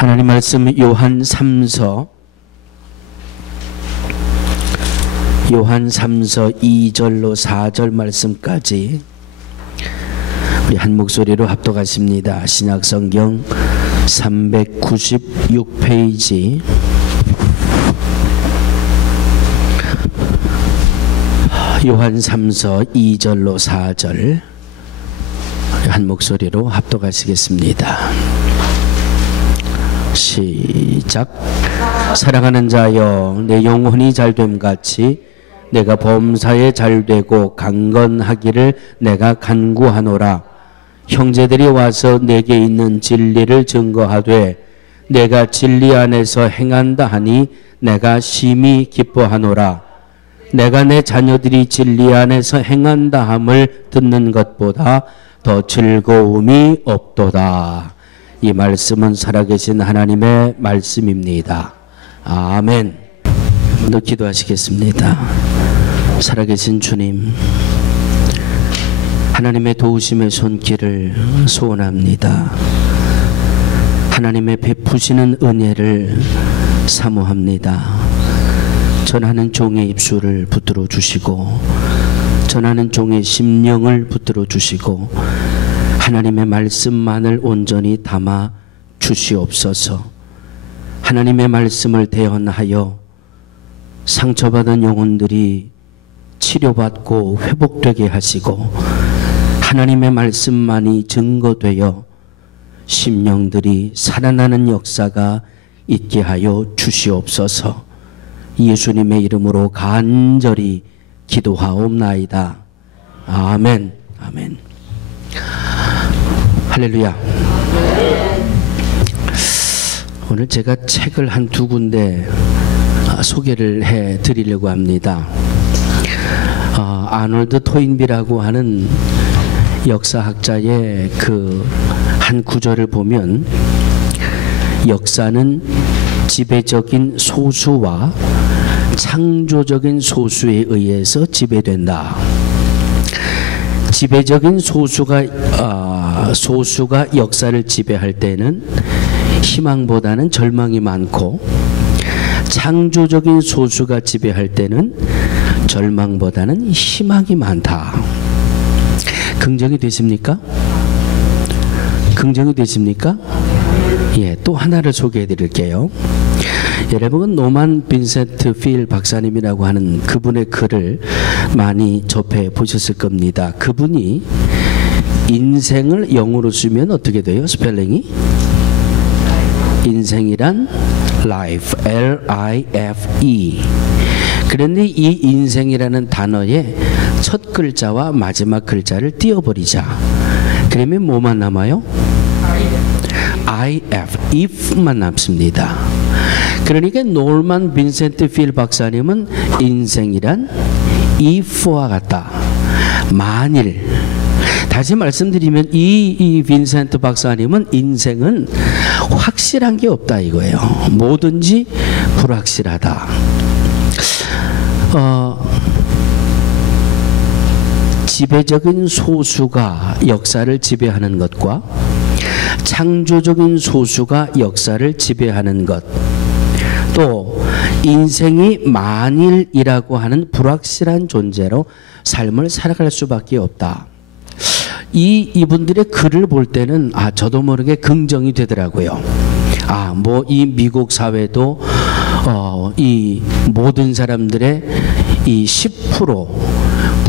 하나님 말씀 요한 3서 2절로 4절 말씀까지 우리 한 목소리로 합독하십니다. 신약성경 396페이지 요한 3서 2절로 4절 한 목소리로 합독하시겠습니다. 시작. 사랑하는 자여, 내 영혼이 잘됨 같이 내가 범사에 잘되고 강건하기를 내가 간구하노라. 형제들이 와서 내게 있는 진리를 증거하되 내가 진리 안에서 행한다 하니 내가 심히 기뻐하노라. 내가 내 자녀들이 진리 안에서 행한다 함을 듣는 것보다 더 즐거움이 없도다. 이 말씀은 살아계신 하나님의 말씀입니다. 아멘. 먼저 기도하시겠습니다. 살아계신 주님, 하나님의 도우심의 손길을 소원합니다. 하나님의 베푸시는 은혜를 사모합니다. 전하는 종의 입술을 붙들어 주시고 전하는 종의 심령을 붙들어 주시고 하나님의 말씀만을 온전히 담아 주시옵소서. 하나님의 말씀을 대언하여 상처받은 영혼들이 치료받고 회복되게 하시고 하나님의 말씀만이 증거되어 심령들이 살아나는 역사가 있게 하여 주시옵소서. 예수님의 이름으로 간절히 기도하옵나이다. 아멘. 아멘. 할렐루야. 오늘 제가 책을 한 두 군데 소개를 해 드리려고 합니다. 아놀드 토인비라고 하는 역사학자의 그 한 구절을 보면 역사는 지배적인 소수와 창조적인 소수에 의해서 지배된다. 지배적인 소수가 역사를 지배할 때는 희망보다는 절망이 많고 창조적인 소수가 지배할 때는 절망보다는 희망이 많다. 긍정이 되십니까? 긍정이 되십니까? 예, 또 하나를 소개해 드릴게요. 여러분은 노만 빈센트 필 박사님이라고 하는 그분의 글을 많이 접해 보셨을 겁니다. 그분이 인생을 영어로 쓰면 어떻게 돼요? 스펠링이? 인생이란 life, L-I-F-E. 그런데 이 인생이라는 단어의 첫 글자와 마지막 글자를 띄워버리자. 그러면 뭐만 남아요? IF, if만 남습니다. 그러니까 노만 빈센트 필 박사님은 인생이란 if와 같다. 만일. 다시 말씀드리면 이 빈센트 박사님은 인생은 확실한 게 없다 이거예요. 뭐든지 불확실하다. 지배적인 소수가 역사를 지배하는 것과 창조적인 소수가 역사를 지배하는 것, 또 인생이 만일이라고 하는 불확실한 존재로 삶을 살아갈 수밖에 없다. 이분들의 글을 볼 때는 저도 모르게 긍정이 되더라고요. 뭐 이 미국 사회도 이 모든 사람들의 이 10%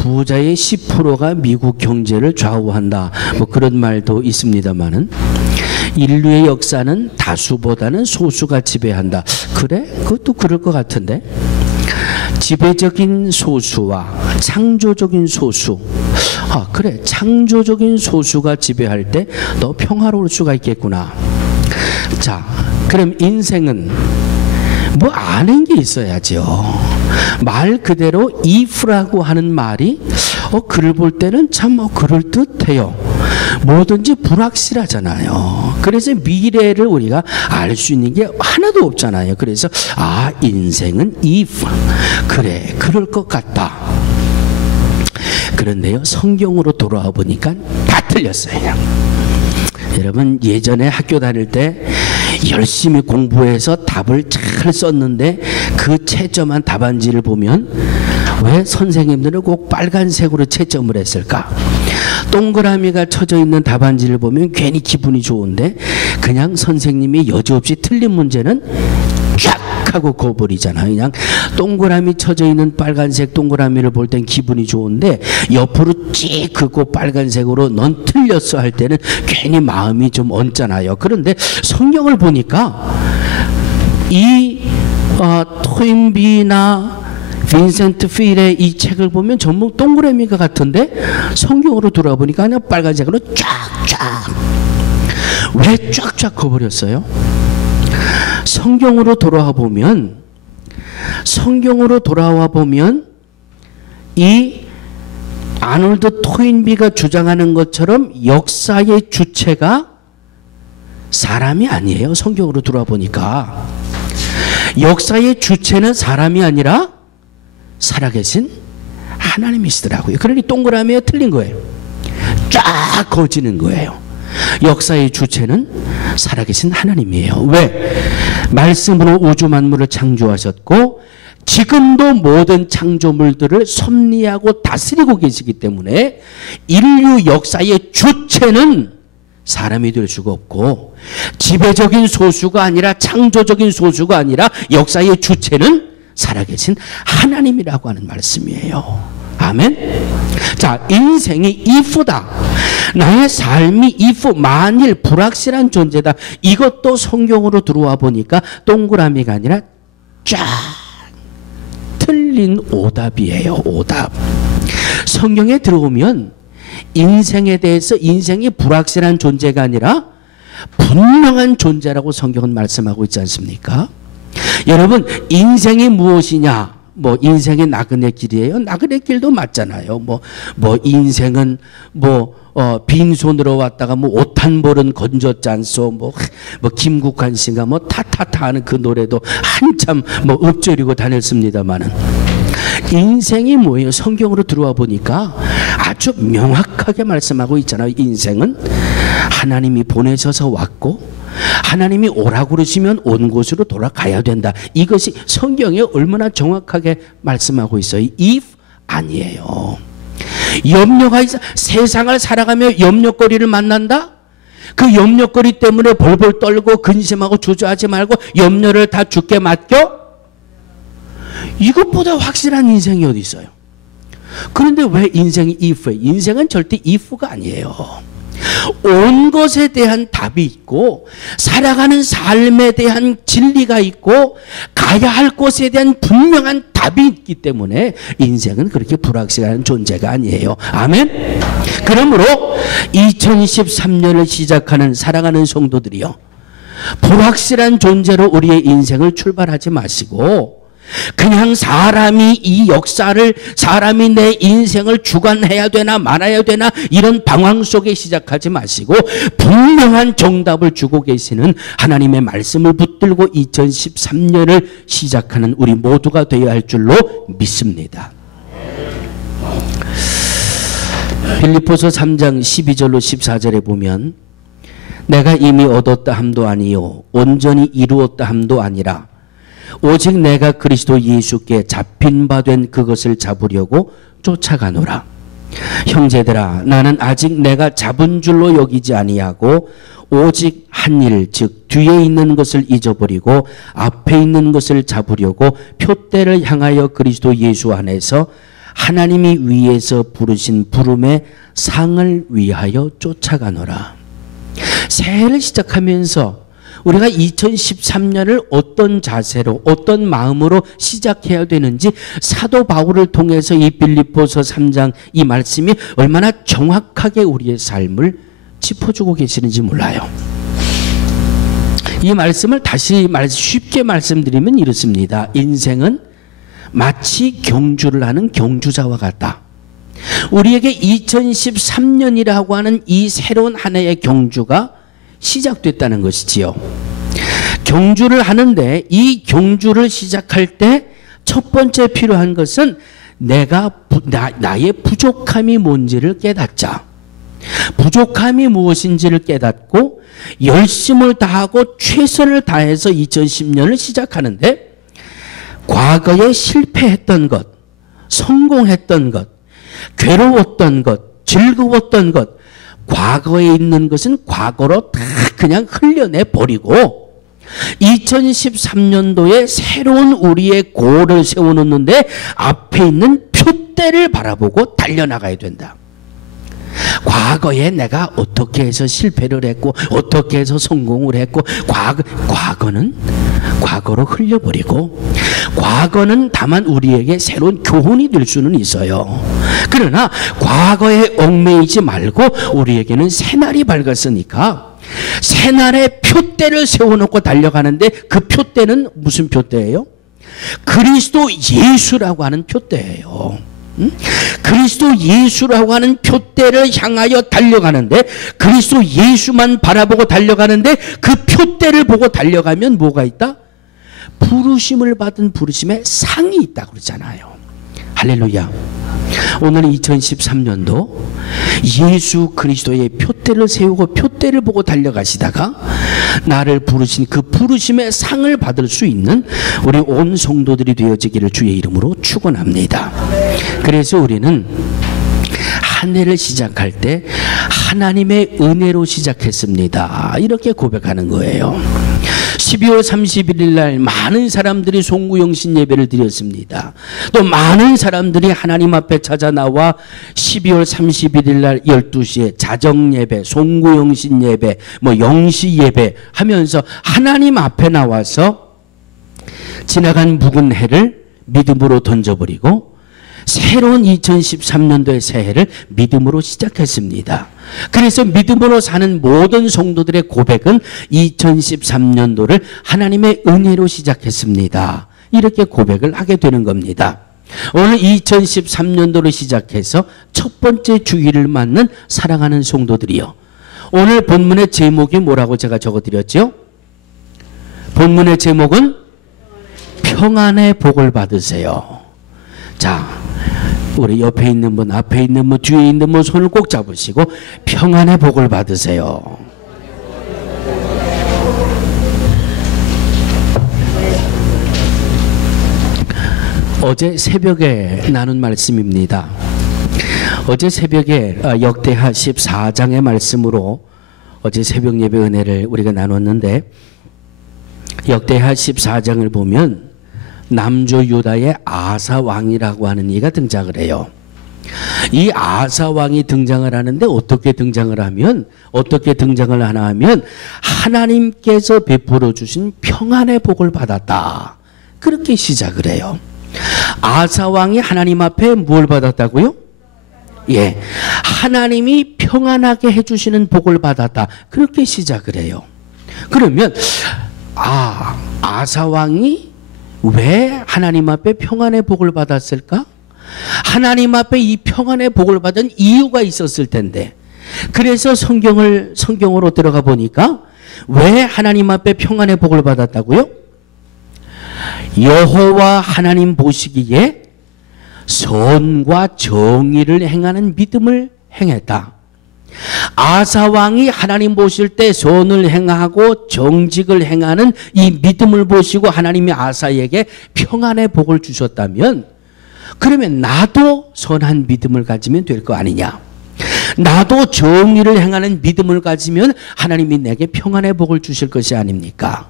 부자의 10%가 미국 경제를 좌우한다. 뭐 그런 말도 있습니다만은 인류의 역사는 다수보다는 소수가 지배한다. 그래? 그것도 그럴 것 같은데. 지배적인 소수와 창조적인 소수. 그래. 창조적인 소수가 지배할 때 너 평화로울 수가 있겠구나. 자, 그럼 인생은 뭐 아는 게 있어야죠. 말 그대로 if라고 하는 말이 글을 볼 때는 참 그럴듯해요. 뭐든지 불확실하잖아요. 그래서 미래를 우리가 알 수 있는 게 하나도 없잖아요. 그래서 인생은 if. 그래, 그럴 것 같다. 그런데요, 성경으로 돌아와 보니까 다 틀렸어요. 여러분, 예전에 학교 다닐 때 열심히 공부해서 답을 잘 썼는데 그 채점한 답안지를 보면 왜 선생님들은 꼭 빨간색으로 채점을 했을까? 동그라미가 쳐져 있는 답안지를 보면 괜히 기분이 좋은데 그냥 선생님이 여지없이 틀린 문제는 쫙 하고 거버리잖아. 그냥 동그라미 쳐져 있는 빨간색 동그라미를 볼 땐 기분이 좋은데 옆으로 찍 긋고 빨간색으로 넌 틀렸어 할 때는 괜히 마음이 좀 언짢아요. 그런데 성경을 보니까 이 토인비나 빈센트 필의 이 책을 보면 전부 동그라미가 같은데 성경으로 돌아보니까 그냥 빨간색으로 쫙쫙. 왜 쫙쫙 커버렸어요? 성경으로 돌아와 보면 이 아놀드 토인비가 주장하는 것처럼 역사의 주체가 사람이 아니에요. 성경으로 돌아와 보니까 역사의 주체는 사람이 아니라 살아계신 하나님이시더라고요. 그러니 동그라미에 틀린 거예요. 쫙 거지는 거예요. 역사의 주체는 살아계신 하나님이에요. 왜? 말씀으로 우주 만물을 창조하셨고 지금도 모든 창조물들을 섭리하고 다스리고 계시기 때문에 인류 역사의 주체는 사람이 될 수가 없고 지배적인 소수가 아니라 창조적인 소수가 아니라 역사의 주체는 살아계신 하나님이라고 하는 말씀이에요. 아멘. 자, 인생이 if다. 나의 삶이 if, 만일, 불확실한 존재다. 이것도 성경으로 들어와 보니까 동그라미가 아니라 쫙 틀린 오답이에요. 오답. 성경에 들어오면 인생에 대해서 인생이 불확실한 존재가 아니라 분명한 존재라고 성경은 말씀하고 있지 않습니까? 여러분, 인생이 무엇이냐? 뭐 인생이 나그네 길이에요. 나그네 길도 맞잖아요. 뭐 인생은 빈손으로 왔다가 옷 한 벌은 건졌지 않소. 뭐 김국환 씨가 타타타 하는 그 노래도 한참 읊조리고 다녔습니다만은 인생이 뭐예요? 성경으로 들어와 보니까 아주 명확하게 말씀하고 있잖아요. 인생은 하나님이 보내셔서 왔고 하나님이 오라고 그러시면 온 곳으로 돌아가야 된다. 이것이 성경에 얼마나 정확하게 말씀하고 있어요. if 아니에요. 염려가 있어. 세상을 살아가며 염려거리를 만난다? 그 염려거리 때문에 벌벌 떨고 근심하고 주저하지 말고 염려를 다 주께 맡겨? 이것보다 확실한 인생이 어디 있어요? 그런데 왜 인생이 if예요? 인생은 절대 if가 아니에요. 온 것에 대한 답이 있고 살아가는 삶에 대한 진리가 있고 가야 할 곳에 대한 분명한 답이 있기 때문에 인생은 그렇게 불확실한 존재가 아니에요. 아멘. 그러므로 2013년을 시작하는 사랑하는 성도들이요, 불확실한 존재로 우리의 인생을 출발하지 마시고 그냥 사람이 이 역사를, 사람이 내 인생을 주관해야 되나 말아야 되나 이런 방황 속에 시작하지 마시고 분명한 정답을 주고 계시는 하나님의 말씀을 붙들고 2013년을 시작하는 우리 모두가 되어야 할 줄로 믿습니다. 빌립보서 3장 12절로 14절에 보면 내가 이미 얻었다 함도 아니요 온전히 이루었다 함도 아니라 오직 내가 그리스도 예수께 잡힌 바 된 그것을 잡으려고 쫓아가노라. 형제들아, 나는 아직 내가 잡은 줄로 여기지 아니하고 오직 한 일, 즉 뒤에 있는 것을 잊어버리고 앞에 있는 것을 잡으려고 표대를 향하여 그리스도 예수 안에서 하나님이 위에서 부르신 부름의 상을 위하여 쫓아가노라. 새해를 시작하면서 우리가 2013년을 어떤 자세로 어떤 마음으로 시작해야 되는지 사도 바울을 통해서 이 빌립보서 3장 이 말씀이 얼마나 정확하게 우리의 삶을 짚어주고 계시는지 몰라요. 이 말씀을 다시 쉽게 말씀드리면 이렇습니다. 인생은 마치 경주를 하는 경주자와 같다. 우리에게 2013년이라고 하는 이 새로운 한 해의 경주가 시작됐다는 것이지요. 경주를 하는데 이 경주를 시작할 때 첫 번째 필요한 것은 나의 부족함이 뭔지를 깨닫자. 부족함이 무엇인지를 깨닫고 열심을 다하고 최선을 다해서 2010년을 시작하는데 과거에 실패했던 것, 성공했던 것, 괴로웠던 것, 즐거웠던 것, 과거에 있는 것은 과거로 다 그냥 흘려내 버리고 2013년도에 새로운 우리의 고를 세워놓는데 앞에 있는 표대를 바라보고 달려나가야 된다. 과거에 내가 어떻게 해서 실패를 했고 어떻게 해서 성공을 했고 과거는 과거로 흘려버리고 과거는 다만 우리에게 새로운 교훈이 될 수는 있어요. 그러나 과거에 얽매이지 말고 우리에게는 새날이 밝았으니까 새날의 표대를 세워놓고 달려가는데 그 표대는 무슨 표대예요? 그리스도 예수라고 하는 표대예요. 그리스도 예수라고 하는 표대를 향하여 달려가는데 그리스도 예수만 바라보고 달려가는데 그 표대를 보고 달려가면 뭐가 있다? 부르심을 받은 부르심의 상이 있다 그러잖아요. 할렐루야. 오늘 2013년도 예수 그리스도의 표대를 세우고 표대를 보고 달려가시다가 나를 부르신 그 부르심의 상을 받을 수 있는 우리 온 성도들이 되어지기를 주의 이름으로 축원합니다. 그래서 우리는 한 해를 시작할 때 하나님의 은혜로 시작했습니다. 이렇게 고백하는 거예요. 12월 31일 날 많은 사람들이 송구영신 예배를 드렸습니다. 또 많은 사람들이 하나님 앞에 찾아 나와 12월 31일 날 12시에 자정 예배, 송구영신 예배, 영시 예배 하면서 하나님 앞에 나와서 지나간 묵은 해를 믿음으로 던져버리고 새로운 2013년도의 새해를 믿음으로 시작했습니다. 그래서 믿음으로 사는 모든 성도들의 고백은 2013년도를 하나님의 은혜로 시작했습니다. 이렇게 고백을 하게 되는 겁니다. 오늘 2013년도를 시작해서 첫 번째 주기를 맞는 사랑하는 성도들이요. 오늘 본문의 제목이 뭐라고 제가 적어드렸죠? 본문의 제목은 평안의 복을 받으세요. 자, 우리 옆에 있는 분, 앞에 있는 분, 뒤에 있는 분 손을 꼭 잡으시고 평안의 복을 받으세요. 어제 새벽에 나눈 말씀입니다. 어제 새벽에 역대하 14장의 말씀으로 어제 새벽 예배 은혜를 우리가 나눴는데 역대하 14장을 보면 남조 유다의 아사 왕이라고 하는 이가 등장을 해요. 이 아사 왕이 등장을 하는데 어떻게 등장을 하나 하면 하나님께서 베풀어 주신 평안의 복을 받았다. 그렇게 시작을 해요. 아사 왕이 하나님 앞에 뭘 받았다고요? 예, 하나님이 평안하게 해주시는 복을 받았다. 그렇게 시작을 해요. 그러면 아사 왕이 왜 하나님 앞에 평안의 복을 받았을까? 하나님 앞에 이 평안의 복을 받은 이유가 있었을 텐데 그래서 성경으로 들어가 보니까 왜 하나님 앞에 평안의 복을 받았다고요? 여호와 하나님 보시기에 선과 정의를 행하는 믿음을 행했다. 아사 왕이 하나님 보실 때 선을 행하고 정직을 행하는 이 믿음을 보시고 하나님이 아사에게 평안의 복을 주셨다면 그러면 나도 선한 믿음을 가지면 될 거 아니냐? 나도 정의를 행하는 믿음을 가지면 하나님이 내게 평안의 복을 주실 것이 아닙니까?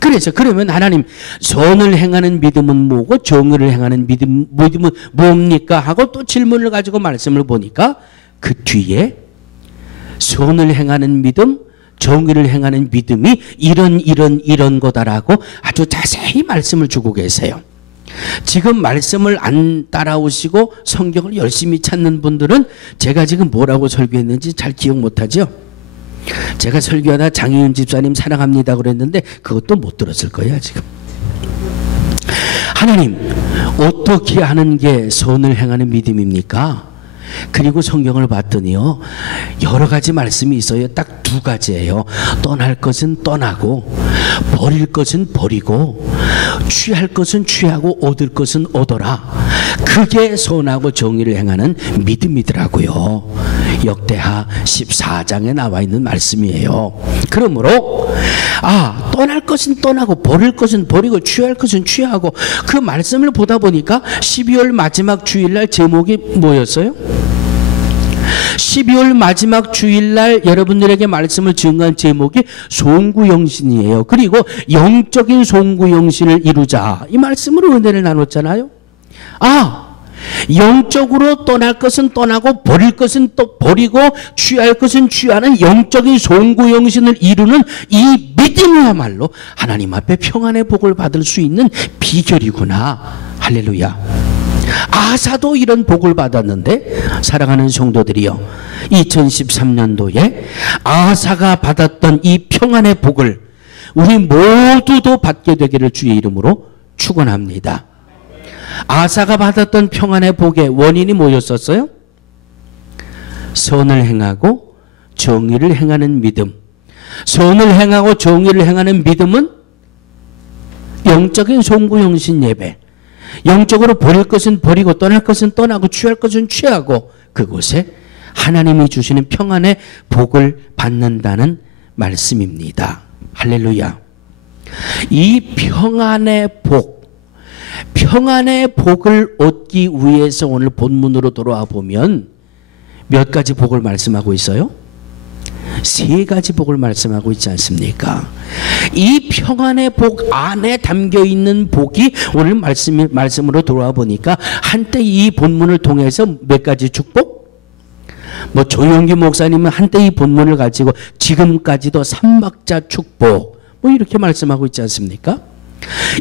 그래서 그러면 하나님 선을 행하는 믿음은 뭐고 정의를 행하는 믿음은 뭡니까? 하고 또 질문을 가지고 말씀을 보니까 그 뒤에 선을 행하는 믿음, 정의를 행하는 믿음이 이런 거다라고 아주 자세히 말씀을 주고 계세요. 지금 말씀을 안 따라오시고 성경을 열심히 찾는 분들은 제가 지금 뭐라고 설교했는지 잘 기억 못하죠? 제가 설교하다 장희윤 집사님 사랑합니다 그랬는데 그것도 못 들었을 거예요 지금. 하나님 어떻게 하는 게 선을 행하는 믿음입니까? 그리고 성경을 봤더니요 여러 가지 말씀이 있어요. 딱 두 가지예요. 떠날 것은 떠나고 버릴 것은 버리고 취할 것은 취하고 얻을 것은 얻어라. 그게 선하고 정의를 행하는 믿음이더라고요. 역대하 14장에 나와 있는 말씀이에요. 그러므로 떠날 것은 떠나고 버릴 것은 버리고 취할 것은 취하고, 그 말씀을 보다 보니까 12월 마지막 주일날 제목이 뭐였어요? 12월 마지막 주일날 여러분들에게 말씀을 증거한 제목이 송구영신이에요. 그리고 영적인 송구영신을 이루자, 이 말씀으로 은혜를 나눴잖아요. 영적으로 떠날 것은 떠나고 버릴 것은 또 버리고 취할 것은 취하는 영적인 송구영신을 이루는 이 믿음이야말로 하나님 앞에 평안의 복을 받을 수 있는 비결이구나. 할렐루야. 아사도 이런 복을 받았는데, 사랑하는 성도들이여, 2013년도에 아사가 받았던 이 평안의 복을 우리 모두도 받게 되기를 주의 이름으로 축원합니다. 아사가 받았던 평안의 복의 원인이 뭐였었어요? 선을 행하고 정의를 행하는 믿음. 선을 행하고 정의를 행하는 믿음은 영적인 송구영신 예배, 영적으로 버릴 것은 버리고 떠날 것은 떠나고 취할 것은 취하고, 그곳에 하나님이 주시는 평안의 복을 받는다는 말씀입니다. 할렐루야. 이 평안의 복을 얻기 위해서 오늘 본문으로 돌아와 보면 몇 가지 복을 말씀하고 있어요? 3가지 복을 말씀하고 있지 않습니까? 이 평안의 복 안에 담겨 있는 복이 오늘 말씀으로 돌아와 보니까, 한때 이 본문을 통해서 몇 가지 축복? 조영기 목사님은 한때 이 본문을 가지고 지금까지도 삼박자 축복 이렇게 말씀하고 있지 않습니까?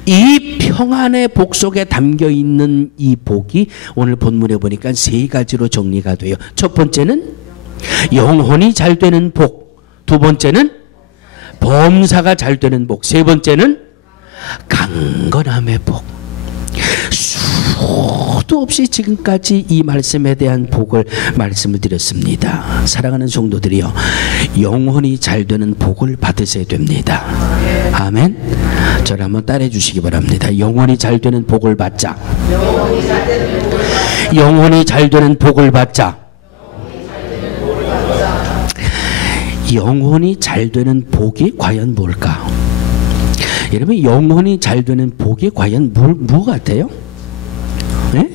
이 평안의 복 속에 담겨 있는 이 복이 오늘 본문에 보니까 3가지로 정리가 돼요. 첫 번째는 영혼이 잘 되는 복, 두 번째는 범사가 잘 되는 복, 세 번째는 강건함의 복. 수도 없이 지금까지 이 말씀에 대한 복을 말씀을 드렸습니다. 사랑하는 성도들이여, 영혼이 잘 되는 복을 받으셔야 됩니다. 아멘. 저를 한번 따라해 주시기 바랍니다. 영혼이 잘 되는 복을 받자. 영혼이 잘 되는 복을 받자. 영혼이 잘 되는 복이 과연 뭘까? 여러분, 영혼이 잘 되는 복이 과연 뭐 같아요? 네?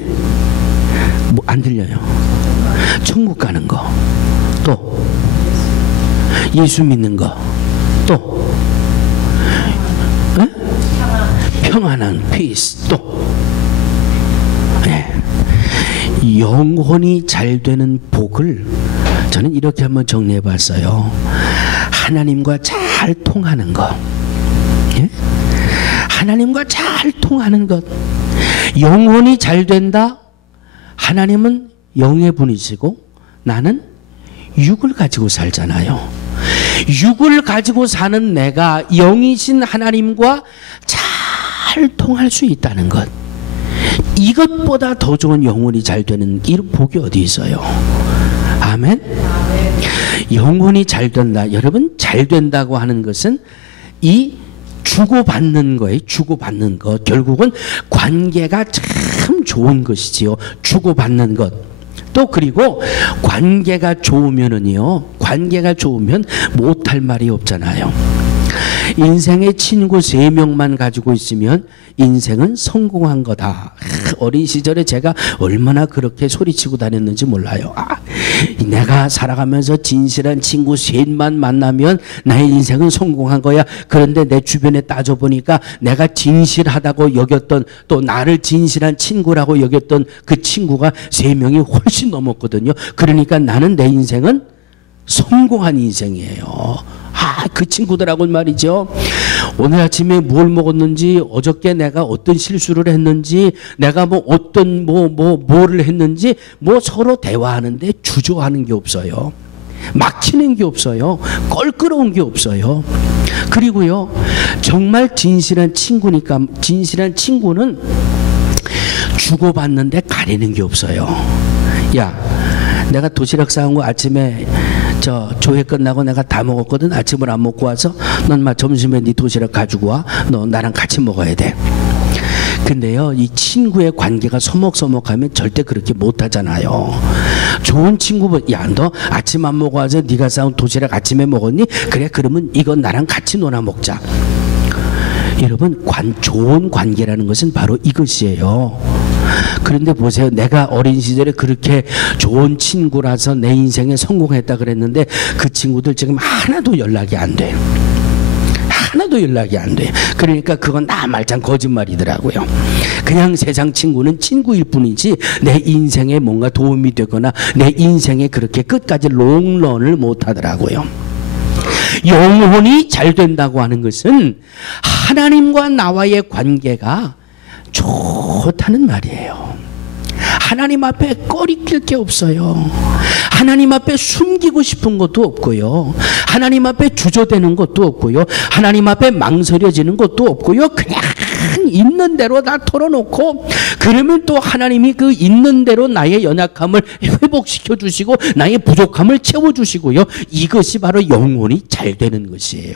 안 들려요. 천국 가는 거, 또 예수 믿는 거, 또 네? 평안한 피스, 또 영혼이 잘 되는 복을 저는 이렇게 한번 정리해 봤어요. 하나님과 잘 통하는 것, 하나님과 잘 통하는 것. 영혼이 잘 된다. 하나님은 영의 분이시고 나는 육을 가지고 살잖아요. 육을 가지고 사는 내가 영이신 하나님과 잘 통할 수 있다는 것, 이것보다 더 좋은 영혼이 잘 되는 이 복이 어디 있어요? 아멘. 영혼이 잘 된다. 여러분, 잘 된다고 하는 것은 이 주고받는 거예요. 주고받는 것. 결국은 관계가 참 좋은 것이지요. 주고받는 것. 또 그리고 관계가 좋으면은요, 관계가 좋으면 못할 말이 없잖아요. 인생의 친구 3명만 가지고 있으면 인생은 성공한 거다. 어린 시절에 제가 얼마나 그렇게 소리치고 다녔는지 몰라요. 내가 살아가면서 진실한 친구 3만 만나면 나의 인생은 성공한 거야. 그런데 내 주변에 따져보니까 내가 진실하다고 여겼던, 또 나를 진실한 친구라고 여겼던 그 친구가 3명이 훨씬 넘었거든요. 그러니까 나는 내 인생은 성공한 인생이에요. 그 친구들하고는 말이죠, 오늘 아침에 뭘 먹었는지, 어저께 내가 어떤 실수를 했는지, 내가 뭐를 했는지 서로 대화하는데 주저하는 게 없어요. 막히는 게 없어요. 껄끄러운 게 없어요. 그리고요, 정말 진실한 친구니까, 진실한 친구는 주고받는데 가리는 게 없어요. 야, 내가 도시락 싸온 거 아침에 저 조회 끝나고 내가 다 먹었거든. 아침을 안 먹고 와서 넌 막 점심에 네 도시락 가지고 와. 너 나랑 같이 먹어야 돼. 근데요, 이 친구의 관계가 서먹서먹하면 절대 그렇게 못하잖아요. 좋은 친구분, 야, 너 아침 안 먹어 와서 네가 싸운 도시락 아침에 먹었니? 그래, 그러면 이건 나랑 같이 놀아 먹자. 여러분, 좋은 관계라는 것은 바로 이것이에요. 그런데 보세요. 내가 어린 시절에 그렇게 좋은 친구라서 내 인생에 성공했다 그랬는데 그 친구들 지금 하나도 연락이 안 돼. 하나도 연락이 안 돼. 그러니까 그건 나 말짱 거짓말이더라고요. 그냥 세상 친구는 친구일 뿐이지 내 인생에 뭔가 도움이 되거나 내 인생에 그렇게 끝까지 롱런을 못 하더라고요. 영혼이 잘 된다고 하는 것은 하나님과 나와의 관계가 좋다는 말이에요. 하나님 앞에 꺼리낄 게 없어요. 하나님 앞에 숨기고 싶은 것도 없고요. 하나님 앞에 주저대는 것도 없고요. 하나님 앞에 망설여지는 것도 없고요. 그냥 있는 대로 다 털어놓고 그러면 또 하나님이 그 있는 대로 나의 연약함을 회복시켜 주시고 나의 부족함을 채워주시고요. 이것이 바로 영혼이 잘 되는 것이에요.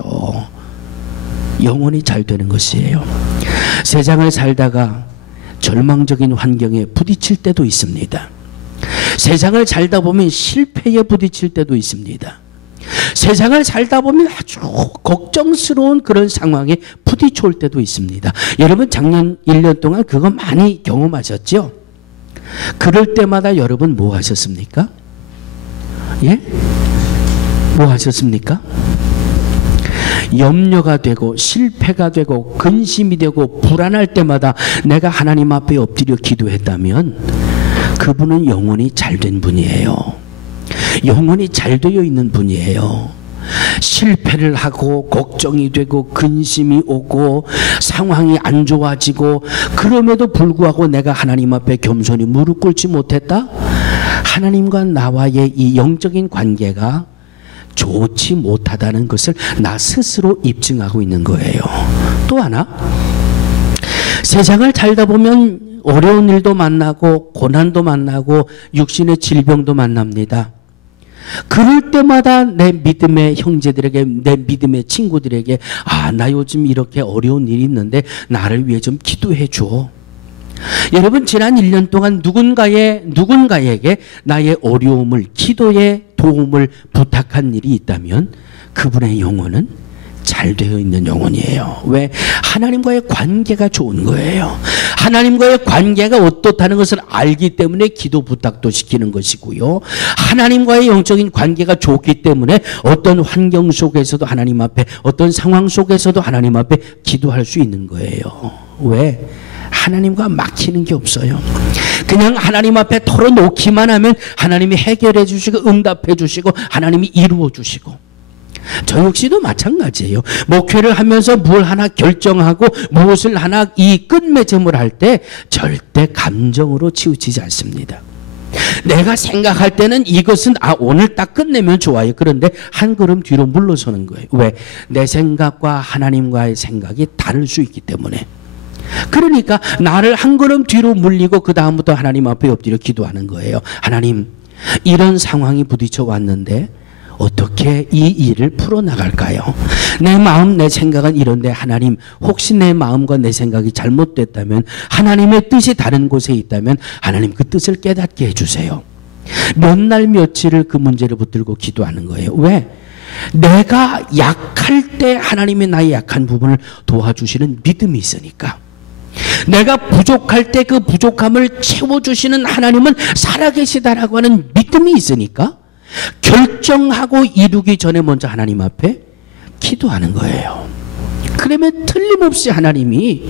영혼이 잘 되는 것이에요. 세상을 살다가 절망적인 환경에 부딪힐 때도 있습니다. 세상을 살다 보면 실패에 부딪힐 때도 있습니다. 세상을 살다 보면 아주 걱정스러운 그런 상황에 부딪혀올 때도 있습니다. 여러분 작년 1년 동안 그거 많이 경험하셨죠? 그럴 때마다 여러분 뭐 하셨습니까? 예? 뭐 하셨습니까? 염려가 되고 실패가 되고 근심이 되고 불안할 때마다 내가 하나님 앞에 엎드려 기도했다면 그분은 영혼이 잘된 분이에요. 영혼이 잘 되어 있는 분이에요. 실패를 하고 걱정이 되고 근심이 오고 상황이 안 좋아지고 그럼에도 불구하고 내가 하나님 앞에 겸손히 무릎 꿇지 못했다? 하나님과 나와의 이 영적인 관계가 좋지 못하다는 것을 나 스스로 입증하고 있는 거예요. 또 하나, 세상을 살다 보면 어려운 일도 만나고 고난도 만나고 육신의 질병도 만납니다. 그럴 때마다 내 믿음의 형제들에게 내 믿음의 친구들에게 나 요즘 이렇게 어려운 일이 있는데 나를 위해 좀 기도해 줘. 여러분 지난 1년 동안 누군가에게 나의 어려움을 기도의 도움을 부탁한 일이 있다면 그분의 영혼은 잘 되어 있는 영혼이에요. 왜? 하나님과의 관계가 좋은 거예요. 하나님과의 관계가 어떻다는 것을 알기 때문에 기도 부탁도 시키는 것이고요. 하나님과의 영적인 관계가 좋기 때문에 어떤 환경 속에서도 하나님 앞에 어떤 상황 속에서도 하나님 앞에 기도할 수 있는 거예요. 왜? 하나님과 막히는 게 없어요. 그냥 하나님 앞에 털어놓기만 하면 하나님이 해결해 주시고 응답해 주시고 하나님이 이루어 주시고 저 역시도 마찬가지예요. 목회를 하면서 뭘 하나 결정하고 무엇을 하나 이 끝맺음을 할 때 절대 감정으로 치우치지 않습니다. 내가 생각할 때는 이것은 오늘 딱 끝내면 좋아요. 그런데 한 걸음 뒤로 물러서는 거예요. 왜? 내 생각과 하나님과의 생각이 다를 수 있기 때문에. 그러니까 나를 한 걸음 뒤로 물리고 그 다음부터 하나님 앞에 엎드려 기도하는 거예요. 하나님, 이런 상황이 부딪혀 왔는데 어떻게 이 일을 풀어나갈까요? 내 마음 내 생각은 이런데 하나님 혹시 내 마음과 내 생각이 잘못됐다면 하나님의 뜻이 다른 곳에 있다면 하나님 그 뜻을 깨닫게 해주세요. 몇 날 며칠을 그 문제를 붙들고 기도하는 거예요. 왜? 내가 약할 때 하나님이 나의 약한 부분을 도와주시는 믿음이 있으니까. 내가 부족할 때 그 부족함을 채워주시는 하나님은 살아계시다라고 하는 믿음이 있으니까 결정하고 이루기 전에 먼저 하나님 앞에 기도하는 거예요. 그러면 틀림없이 하나님이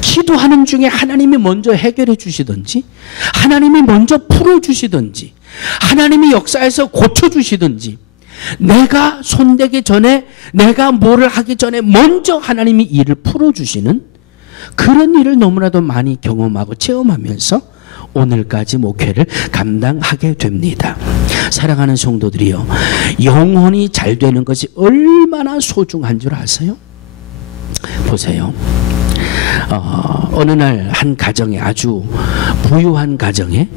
기도하는 중에 하나님이 먼저 해결해 주시든지 하나님이 먼저 풀어주시든지 하나님이 역사에서 고쳐주시든지 내가 손대기 전에 내가 뭐를 하기 전에 먼저 하나님이 일을 풀어주시는 그런 일을 너무나도 많이 경험하고 체험하면서 오늘까지 목회를 감당하게 됩니다. 사랑하는 성도들이요, 영혼이 잘 되는 것이 얼마나 소중한 줄 아세요? 보세요. 어느 날 한 가정에 아주 부유한 가정에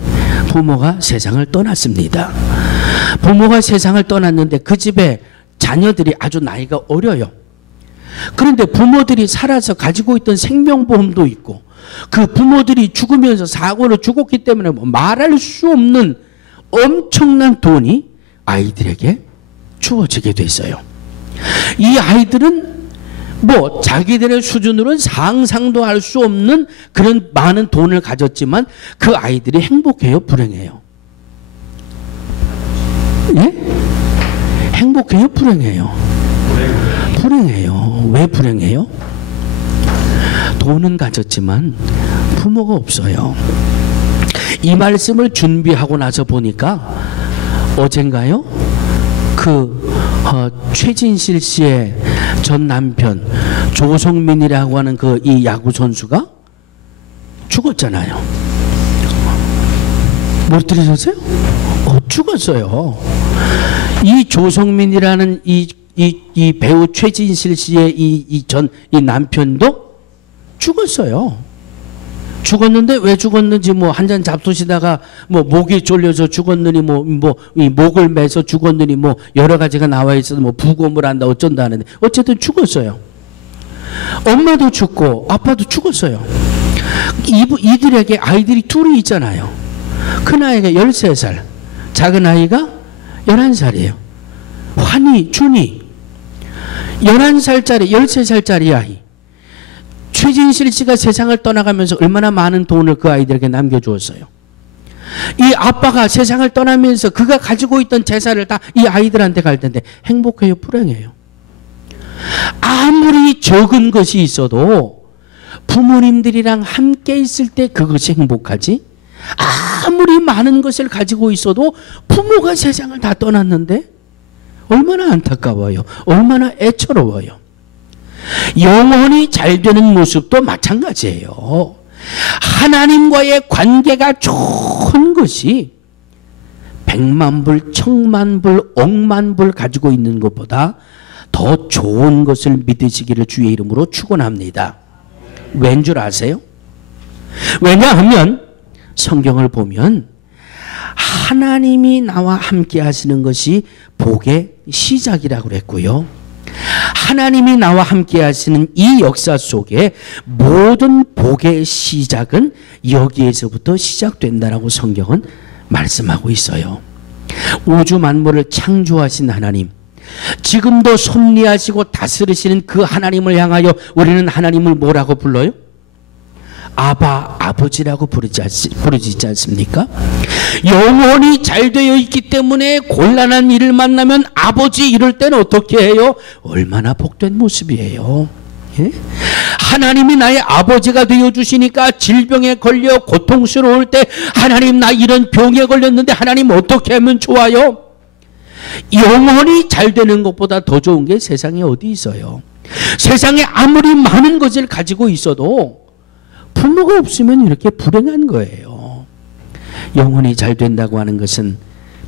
부모가 세상을 떠났습니다. 부모가 세상을 떠났는데 그 집에 자녀들이 아주 나이가 어려요. 그런데 부모들이 살아서 가지고 있던 생명보험도 있고 그 부모들이 죽으면서 사고로 죽었기 때문에 뭐 말할 수 없는 엄청난 돈이 아이들에게 주어지게 됐어요. 이 아이들은 뭐 자기들의 수준으로는 상상도 할 수 없는 그런 많은 돈을 가졌지만 그 아이들이 행복해요, 불행해요? 예? 행복해요, 불행해요? 불행해요. 왜 불행해요? 돈은 가졌지만 부모가 없어요. 이 말씀을 준비하고 나서 보니까 어젠가요? 최진실 씨의 전 남편 조성민이라고 하는 이 야구 선수가 죽었잖아요. 못 들으셨어요? 죽었어요. 이 조성민이라는 이 배우 최진실 씨의 이 남편도 죽었어요. 죽었는데 왜 죽었는지 뭐 한 잔 잡수시다가 뭐 목이 졸려서 죽었느니 이 목을 매서 죽었느니 뭐 여러 가지가 나와 있어서 뭐 부검을 한다 어쩐다 하는데 어쨌든 죽었어요. 엄마도 죽고 아빠도 죽었어요. 이들에게 아이들이 둘이 있잖아요. 큰 아이가 13살, 작은 아이가 11살이에요. 환희, 준희. 11살짜리, 13살짜리 아이. 최진실 씨가 세상을 떠나가면서 얼마나 많은 돈을 그 아이들에게 남겨주었어요. 이 아빠가 세상을 떠나면서 그가 가지고 있던 재산을 다 이 아이들한테 갈 텐데 행복해요, 불행해요? 아무리 적은 것이 있어도 부모님들이랑 함께 있을 때 그것이 행복하지, 아무리 많은 것을 가지고 있어도 부모가 세상을 다 떠났는데 얼마나 안타까워요. 얼마나 애처로워요. 영혼이 잘 되는 모습도 마찬가지예요. 하나님과의 관계가 좋은 것이 100만 불, 1000만 불, 억만 불 가지고 있는 것보다 더 좋은 것을 믿으시기를 주의 이름으로 축원합니다. 왠 줄 아세요? 왜냐하면 성경을 보면 하나님이 나와 함께 하시는 것이 복의 시작이라고 그랬고요. 하나님이 나와 함께 하시는 이 역사 속에 모든 복의 시작은 여기에서부터 시작된다라고 성경은 말씀하고 있어요. 우주 만물을 창조하신 하나님, 지금도 섭리하시고 다스리시는 그 하나님을 향하여 우리는 하나님을 뭐라고 불러요? 아바, 아버지라고 부르지 않습니까? 영혼이 잘 되어 있기 때문에 곤란한 일을 만나면 아버지 이럴 때는 어떻게 해요? 얼마나 복된 모습이에요. 예? 하나님이 나의 아버지가 되어주시니까 질병에 걸려 고통스러울 때 하나님 나 이런 병에 걸렸는데 하나님 어떻게 하면 좋아요? 영혼이 잘 되는 것보다 더 좋은 게 세상에 어디 있어요? 세상에 아무리 많은 것을 가지고 있어도 부모가 없으면 이렇게 불행한 거예요. 영혼이 잘 된다고 하는 것은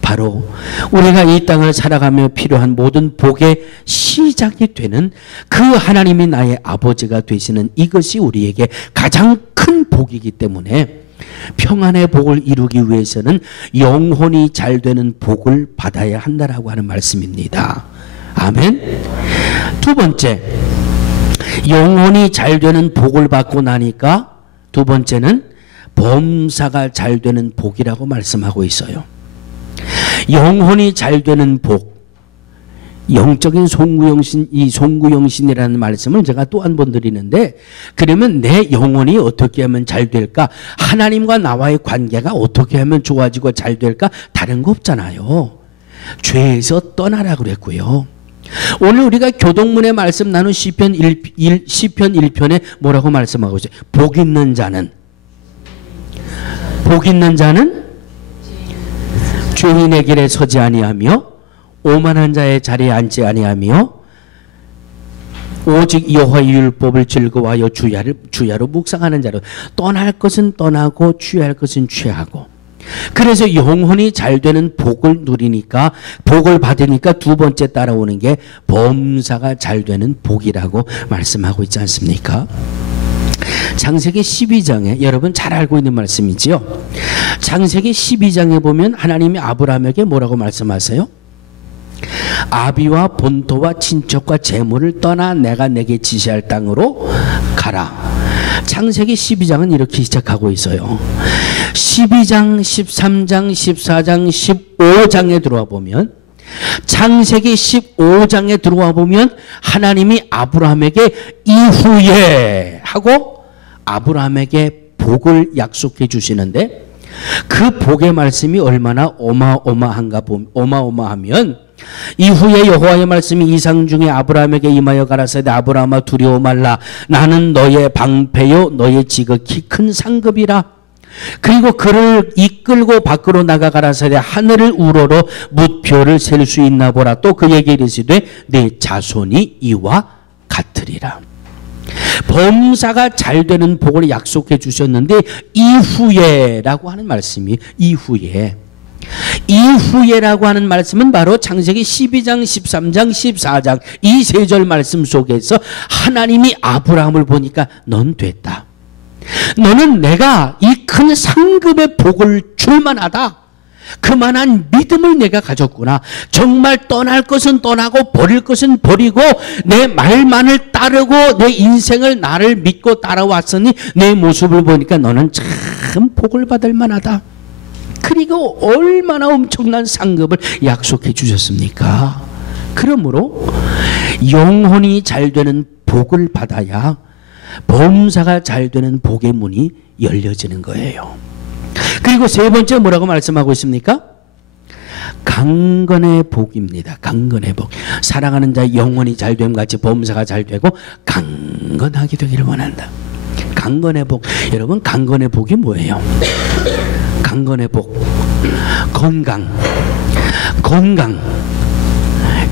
바로 우리가 이 땅을 살아가며 필요한 모든 복의 시작이 되는 그 하나님이 나의 아버지가 되시는 이것이 우리에게 가장 큰 복이기 때문에 평안의 복을 이루기 위해서는 영혼이 잘 되는 복을 받아야 한다라고 하는 말씀입니다. 아멘. 두 번째, 영혼이 잘 되는 복을 받고 나니까 두 번째는 범사가 잘 되는 복이라고 말씀하고 있어요. 영혼이 잘 되는 복, 영적인 송구영신, 이 송구영신이라는 말씀을 제가 또 한 번 드리는데, 그러면 내 영혼이 어떻게 하면 잘 될까? 하나님과 나와의 관계가 어떻게 하면 좋아지고 잘 될까? 다른 거 없잖아요. 죄에서 떠나라 그랬고요. 오늘 우리가 교동문의 말씀 나눈 시편 1편에 뭐라고 말씀하고 있어요? 복 있는 자는 죄인의 길에 서지 아니하며 오만한 자의 자리에 앉지 아니하며 오직 여호와의 율법을 즐거워하여 주야로 묵상하는 자로. 떠날 것은 떠나고 취할 것은 취하고. 그래서 영혼이 잘 되는 복을 누리니까, 복을 받으니까 두 번째 따라오는 게 범사가 잘 되는 복이라고 말씀하고 있지 않습니까? 창세기 12장에 여러분 잘 알고 있는 말씀이지요. 창세기 12장에 보면 하나님이 아브라함에게 뭐라고 말씀하세요? 아비와 본토와 친척과 재물을 떠나 내가 내게 지시할 땅으로 가라. 창세기 12장은 이렇게 시작하고 있어요. 12장, 13장, 14장, 15장에 들어와 보면, 창세기 15장에 들어와 보면 하나님이 아브라함에게 이후에 하고 아브라함에게 복을 약속해 주시는데, 그 복의 말씀이 얼마나 어마어마하면 이후에 여호와의 말씀이 이상 중에 아브라함에게 임하여 가라사대 아브라함아 두려워 말라. 나는 너의 방패요 너의 지극히 큰 상급이라. 그리고 그를 이끌고 밖으로 나가 가라사대 하늘을 우러러 무표를 셀 수 있나 보라. 또 그에게 이르시되 내 자손이 이와 같으리라. 범사가 잘 되는 복을 약속해 주셨는데 이후에라고 하는 말씀이 이후에라고 하는 말씀은 바로 창세기 12장, 13장, 14장 이 세 절 말씀 속에서 하나님이 아브라함을 보니까 넌 됐다. 너는 내가 이 큰 상급의 복을 줄만하다. 그만한 믿음을 내가 가졌구나. 정말 떠날 것은 떠나고 버릴 것은 버리고 내 말만을 따르고 내 인생을 나를 믿고 따라왔으니 내 모습을 보니까 너는 참 복을 받을 만하다. 그리고 얼마나 엄청난 상급을 약속해 주셨습니까? 그러므로 영혼이 잘 되는 복을 받아야 범사가 잘 되는 복의 문이 열려지는 거예요. 그리고 세 번째 뭐라고 말씀하고 있습니까? 강건의 복입니다. 강건의 복. 사랑하는 자 영혼이 잘 됨 같이 범사가 잘 되고 강건하게 되기를 원한다. 강건의 복. 여러분 강건의 복이 뭐예요? 강건의 복. 건강.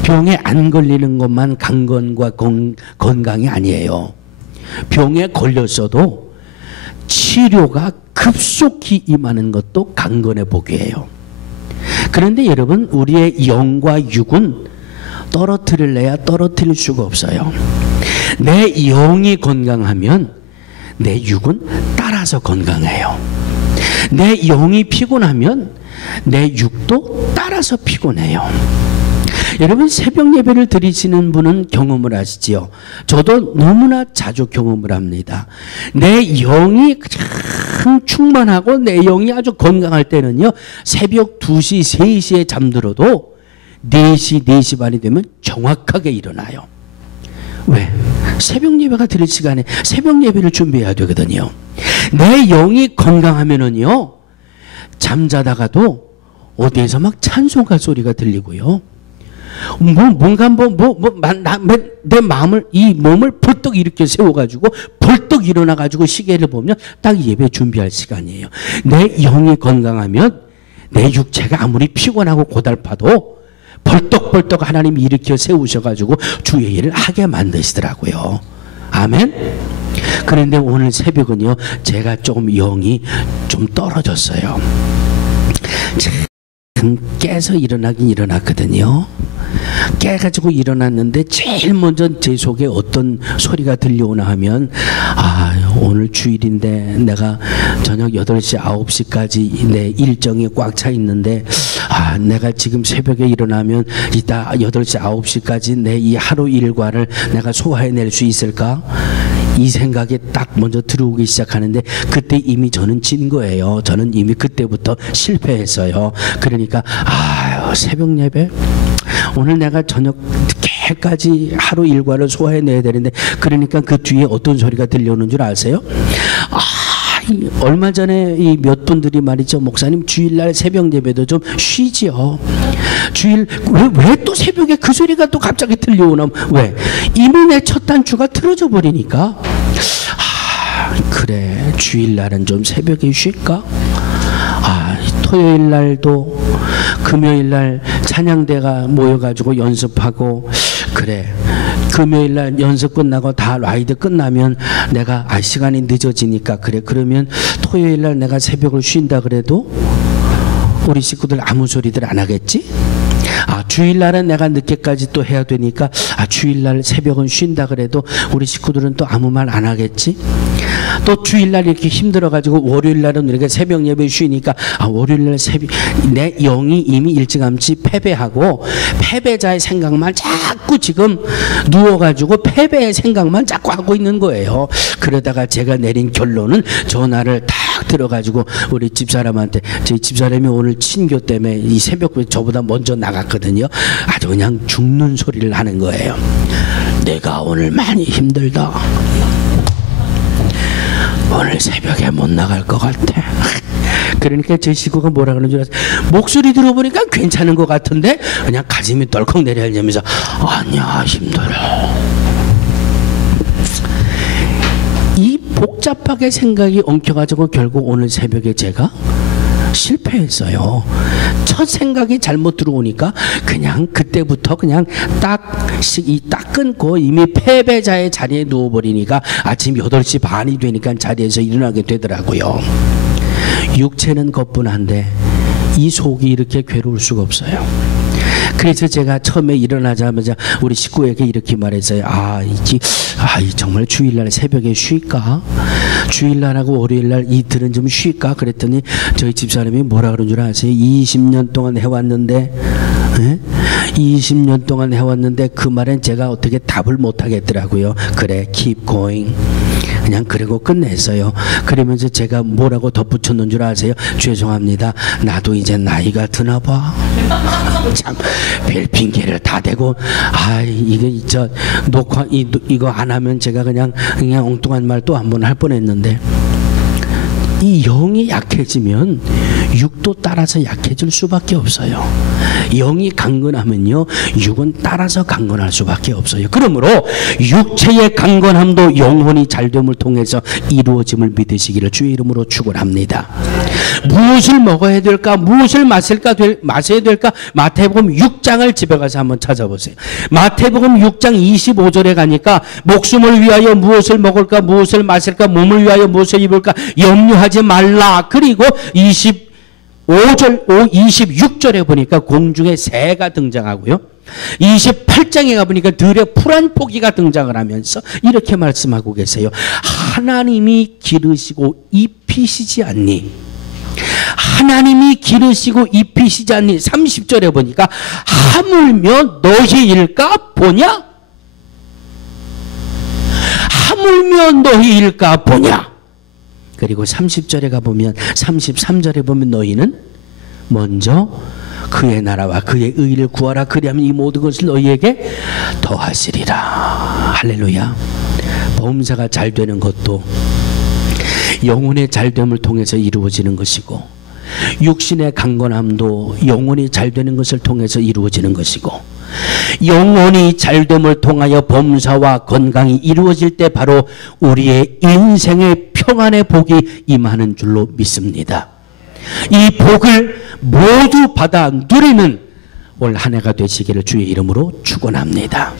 병에 안 걸리는 것만 강건과 건강이 아니에요. 병에 걸렸어도 치료가 급속히 임하는 것도 강건의 복이에요. 그런데 여러분 우리의 영과 육은 떨어뜨릴래야 떨어뜨릴 수가 없어요. 내 영이 건강하면 내 육은 따라서 건강해요. 내 영이 피곤하면 내 육도 따라서 피곤해요. 여러분 새벽 예배를 드리시는 분은 경험을 하시지요. 저도 너무나 자주 경험을 합니다. 내 영이 참 충만하고 내 영이 아주 건강할 때는요. 새벽 2시, 3시에 잠들어도 4시, 4시 반이 되면 정확하게 일어나요. 왜? 새벽 예배가 드릴 시간에 새벽 예배를 준비해야 되거든요. 내 영이 건강하면은요. 잠자다가도 어디에서 막 찬송가 소리가 들리고요. 뭔가 내 마음을 이 몸을 벌떡 이렇게 세워가지고 벌떡 일어나가지고 시계를 보면 딱 예배 준비할 시간이에요. 내 영이 건강하면 내 육체가 아무리 피곤하고 고달파도 벌떡벌떡 하나님이 일으켜 세우셔가지고 주의 일을 하게 만드시더라고요. 아멘. 그런데 오늘 새벽은요 제가 조금 영이 좀 떨어졌어요. 깨서 일어나긴 일어났거든요. 깨가지고 일어났는데 제일 먼저 제 속에 어떤 소리가 들려오나 하면 오늘 주일인데 내가 저녁 8시 9시까지 내 일정이 꽉 차 있는데 내가 지금 새벽에 일어나면 이따 8시 9시까지 내 이 하루 일과를 내가 소화해낼 수 있을까? 이 생각이 딱 먼저 들어오기 시작하는데 그때 이미 저는 진 거예요. 저는 이미 그때부터 실패했어요. 그러니까 새벽 예배 오늘 내가 저녁 늦게까지 하루 일과를 소화해내야 되는데 그러니까 그 뒤에 어떤 소리가 들려오는 줄 아세요? 얼마 전에 이 몇 분들이 말이죠. 목사님 주일날 새벽 예배도 좀 쉬지요. 주일 왜 또 새벽에 그 소리가 또 갑자기 들려오나? 왜? 이미 내 첫 단추가 틀어져 버리니까 그래 주일날은 좀 새벽에 쉴까? 토요일날도 금요일날 찬양대가 모여가지고 연습하고 그래 금요일날 연습 끝나고 다 라이드 끝나면 내가 시간이 늦어지니까 그래 그러면 토요일날 내가 새벽을 쉰다 그래도 우리 식구들 아무 소리들 안 하겠지? 주일날은 내가 늦게까지 또 해야 되니까 주일날 새벽은 쉰다 그래도 우리 식구들은 또 아무 말 안 하겠지? 또 주일날 이렇게 힘들어가지고 월요일날은 이렇게 새벽 예배 쉬니까 월요일날 새벽 내 영이 이미 일찌감치 패배하고 패배자의 생각만 자꾸 지금 누워가지고 패배의 생각만 자꾸 하고 있는 거예요. 그러다가 제가 내린 결론은 전화를 딱 들어가지고 우리 집사람한테, 저희 집사람이 오늘 친교 때문에 이 새벽에 저보다 먼저 나갔거든요. 아주 그냥 죽는 소리를 하는 거예요. 내가 오늘 많이 힘들다. 오늘 새벽에 못 나갈 것 같아. 그러니까 제 식구가 뭐라 그러는 줄 아세요? 목소리 들어보니까 괜찮은 것 같은데 그냥 가슴이 덜컥 내려앉으면서 아니야, 힘들어. 이 복잡하게 생각이 엉켜가지고 결국 오늘 새벽에 제가 실패했어요. 첫 생각이 잘못 들어오니까 그냥 그때부터 그냥 딱 끊고 이미 패배자의 자리에 누워버리니까 아침 8시 반이 되니까 자리에서 일어나게 되더라고요. 육체는 거뿐한데 이 속이 이렇게 괴로울 수가 없어요. 그래서 제가 처음에 일어나자마자 우리 식구에게 이렇게 말했어요. 정말 주일날 새벽에 쉴까? 주일날하고 월요일날 이틀은 좀 쉴까? 그랬더니 저희 집사람이 뭐라 그런 줄 아세요? 20년 동안 해왔는데 20년 동안 해왔는데 그 말엔 제가 어떻게 답을 못 하겠더라고요. 그래, keep going. 그냥 그러고 끝냈어요. 그러면서 제가 뭐라고 덧붙였는 줄 아세요? 죄송합니다. 나도 이제 나이가 드나 봐. 참, 별 핑계를 다 대고, 이게 녹화 이거 안 하면 제가 그냥 엉뚱한 말 또 한 번 할 뻔했는데. 이 영이 약해지면 육도 따라서 약해질 수밖에 없어요. 영이 강건하면요, 육은 따라서 강건할 수밖에 없어요. 그러므로 육체의 강건함도 영혼이 잘됨을 통해서 이루어짐을 믿으시기를 주의 이름으로 축원합니다. 무엇을 먹어야 될까, 무엇을 마셔야 될까? 마태복음 6장을 집에 가서 한번 찾아보세요. 마태복음 6장 25절에 가니까 목숨을 위하여 무엇을 먹을까, 무엇을 마실까, 몸을 위하여 무엇을 입을까 염려하지 말라. 그리고 26절에 보니까 공중에 새가 등장하고요. 28장에 가보니까 들에 풀한 포기가 등장을 하면서 이렇게 말씀하고 계세요. 하나님이 기르시고 입히시지 않니? 하나님이 기르시고 입히시지 않니? 30절에 보니까 하물며 너희일까 보냐? 하물며 너희일까 보냐? 그리고 30절에 가보면 33절에 보면 너희는 먼저 그의 나라와 그의 의를 구하라. 그리하면 이 모든 것을 너희에게 더하시리라. 할렐루야. 범사가 잘 되는 것도 영혼의 잘됨을 통해서 이루어지는 것이고, 육신의 강건함도 영혼이 잘 되는 것을 통해서 이루어지는 것이고, 영혼이 잘됨을 통하여 범사와 건강이 이루어질 때 바로 우리의 인생의 평안의 복이 임하는 줄로 믿습니다. 이 복을 모두 받아 누리는 올 한 해가 되시기를 주의 이름으로 축원합니다.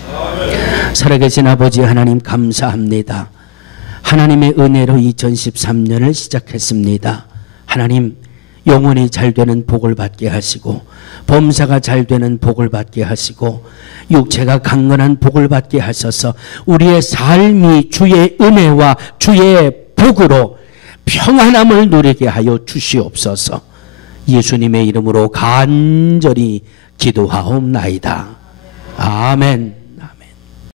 살아계신 아버지 하나님 감사합니다. 하나님의 은혜로 2013년을 시작했습니다. 하나님, 영혼이 잘 되는 복을 받게 하시고, 범사가 잘 되는 복을 받게 하시고, 육체가 강건한 복을 받게 하셔서 우리의 삶이 주의 은혜와 주의 복으로 평안함을 누리게 하여 주시옵소서. 예수님의 이름으로 간절히 기도하옵나이다. 아멘.